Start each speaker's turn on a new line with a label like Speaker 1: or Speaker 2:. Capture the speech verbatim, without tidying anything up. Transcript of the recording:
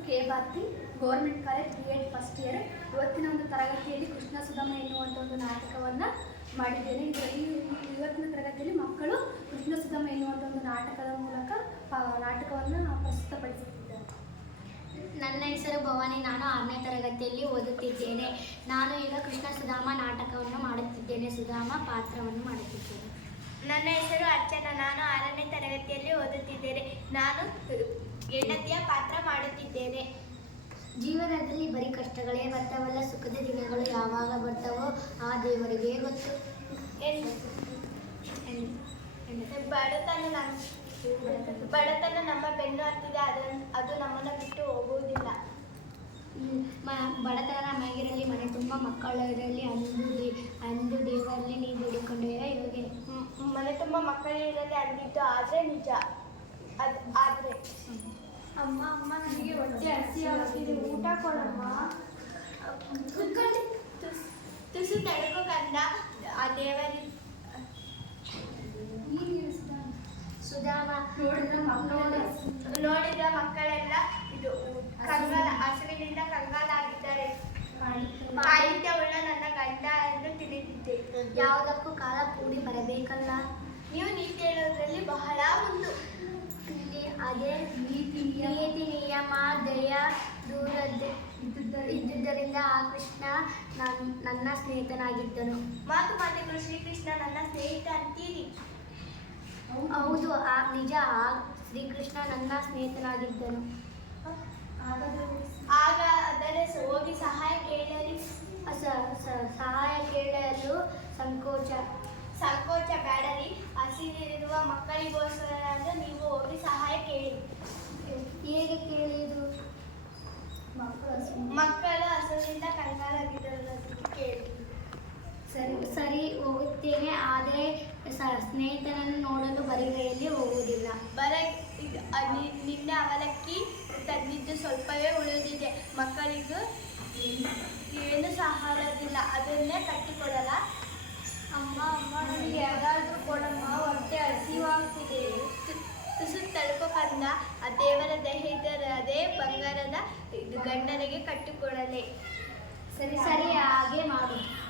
Speaker 1: K Bharathi, government college B Ed first year. ಇವತ್ತಿನ ಒಂದು ತರಗತಿಯಲ್ಲಿ ಕೃಷ್ಣ ಸುಧಾಮ ಎನ್ನುವಂಥ ಒಂದು ನಾಟಕವನ್ನು ಮಾಡಿದ್ದೇನೆ. ಇದರಲ್ಲಿ ಇವತ್ತಿನ ತರಗತಿಯಲ್ಲಿ ಮಕ್ಕಳು ಕೃಷ್ಣ ಸುಧಾಮ ಎನ್ನುವಂಥ ಒಂದು ನಾಟಕದ ಮೂಲಕ ನಾಟಕವನ್ನು ಪ್ರಸ್ತುತಪಡಿಸುತ್ತಿದ್ದಾರೆ.
Speaker 2: ನನ್ನ ಹೆಸರು ಭವಾನಿ. ನಾನು ಆರನೇ ತರಗತಿಯಲ್ಲಿ ಓದುತ್ತಿದ್ದೇನೆ. ನಾನು ಈಗ ಕೃಷ್ಣ ಸುಧಾಮ ನಾಟಕವನ್ನು ಮಾಡುತ್ತಿದ್ದೇನೆ. ಸುಧಾಮ ಪಾತ್ರವನ್ನು ಮಾಡುತ್ತಿದ್ದೇನೆ.
Speaker 3: ನನ್ನ ಹೆಸರು ಅರ್ಚನಾ. ನಾನು ಆರನೇ ತರಗತಿಯಲ್ಲಿ ಓದುತ್ತಿದ್ದೇನೆ. ನಾನು ಗೆಳತಿಯ ಪಾತ್ರ ಮಾಡುತ್ತಿದ್ದೇನೆ.
Speaker 2: ಜೀವನದಲ್ಲಿ ಬರೀ ಕಷ್ಟಗಳೇ ಬರ್ತಾವಲ್ಲ, ಸುಖದ ದಿನಗಳು ಯಾವಾಗ ಬರ್ತಾವೋ ಆ ದೇವರಿಗೆ ಗೊತ್ತು.
Speaker 3: ಬಡತನ ನಮ್ಮ ಬಡತನ ನಮ್ಮ ಬೆನ್ನು ಹತ್ತಿದೆ, ಅದನ್ನು ಅದು ನಮ್ಮನ್ನು ಬಿಟ್ಟು ಹೋಗುವುದಿಲ್ಲ.
Speaker 2: ಬಡತನ ನಮಗಿರಲಿ, ಮನೆ ತುಂಬ ಮಕ್ಕಳಿರಲಿ, ಅಂದು ಅಂದು ದೇವರಲ್ಲಿ ನೀವು ಬೇಡಿಕೊಂಡೆ ಇವಾಗೆ.
Speaker 3: ಮನೆ ತುಂಬ ಮಕ್ಕಳಿರಲಿ ಅಂದಿದ್ದು ಆದರೆ ನಿಜ. ಅದು ಆದರೆ
Speaker 1: ಅಮ್ಮ ಅಮ್ಮ ನನಗೆ ಹೊಟ್ಟೆ ಹಸಿ ಆಗ್ತಿದೆ, ಊಟ ಕೊಡಮ್ಮ.
Speaker 3: ತುಸು ತಡಕು ಕಂದ ಆ ದೇವರಿ
Speaker 2: ಸುಧಾಮ
Speaker 3: ನೋಡಿದ ಮಕ್ಕಳೆಲ್ಲ ಇದು ಕಂಗಾಲ ಹಸುವಿನಿಂದ ಕಂಗಾಲಾಗಿದ್ದಾರೆ. ಪಾಂಡಿತ್ಯವುಳ್ಳ ನನ್ನ ಗಂಡ ಎಂದು ತಿಳಿದಿದ್ದೆ.
Speaker 2: ಯಾವುದಕ್ಕೂ ಕಾಲ ಕೂಡಿ ಬರಬೇಕಲ್ಲ.
Speaker 3: ನೀವು ನೀತಿ ಹೇಳೋದ್ರಲ್ಲಿ ಬಹಳ ಮುಂದು.
Speaker 2: ಅದೇ ನೀತಿ ನಿಯಮ ದಯ ದೂರದ್ದ ಇದ್ದುದರಿಂದ ಆ ಕೃಷ್ಣ ನನ್ನ ಸ್ನೇಹಿತನಾಗಿದ್ದನು.
Speaker 3: ಮಾತು ಮಾತಿಗಳು ಶ್ರೀಕೃಷ್ಣ ನನ್ನ ಸ್ನೇಹಿತ ಅಂತೀರಿ?
Speaker 2: ಹೌದು, ಆ ನಿಜ. ಆ ಶ್ರೀಕೃಷ್ಣ ನನ್ನ ಸ್ನೇಹಿತನಾಗಿದ್ದನು.
Speaker 3: ಆಗ ಅದರ ಹೋಗಿ ಸಹಾಯ ಕೇಳಲಿ.
Speaker 2: ಸಹಾಯ ಕೇಳಲು ಸಂಕೋಚ
Speaker 3: ಸಂಕೋಚ ಬೇಡರಿ. ಹಸಿದಿರುವ ಮಕ್ಕಳಿಗೋಸ್ಕರ ನೀವು ಹೋಗಿ ಸಹಾಯ ಕೇಳಿ.
Speaker 2: ಹೇಗೆ ಕೇಳಿದು?
Speaker 3: ಮಕ್ಕಳು ಹಸುವಿನಿಂದ ಕಂಗಾಲಾಗಿದ್ದರನ್ನು ಕೇಳಿ.
Speaker 2: ಸರಿ ಸರಿ ಹೋಗುತ್ತೇನೆ, ಆದರೆ ಸ್ನೇಹಿತನನ್ನು ನೋಡಲು ಬರಿಗೈಯಲ್ಲಿ ಹೋಗುವುದಿಲ್ಲ.
Speaker 3: ಬರ ನಿನ್ನೆ ಅವಲಕ್ಕಿ ತಂದಿದ್ದು ಸ್ವಲ್ಪವೇ ಉಳಿದಿದೆ. ಮಕ್ಕಳಿಗೂ ಏನು ಸಹಾರದಿಲ್ಲ, ಅದನ್ನೇ ಕಟ್ಟಿಕೊಡಲ್ಲ.
Speaker 1: ಅಮ್ಮ ಅಮ್ಮ ನನಗೆ ಯಾವ್ದಾದ್ರೂ ಕೊಡಮ್ಮ, ಹೊಟ್ಟೆ ಹಸಿವಾಗ್ತಿದೆ.
Speaker 3: ತುಸು ತಳ್ಕೊ ಕಂದ ಆ ದೇವರ ದಹಿದರೆ ಅದೇ ಬಂಗಾರದ ಗಂಡನಿಗೆ ಕಟ್ಟಿಕೊಡಲೆ.
Speaker 2: ಸರಿ ಸರಿ ಹಾಗೆ ಮಾಡು.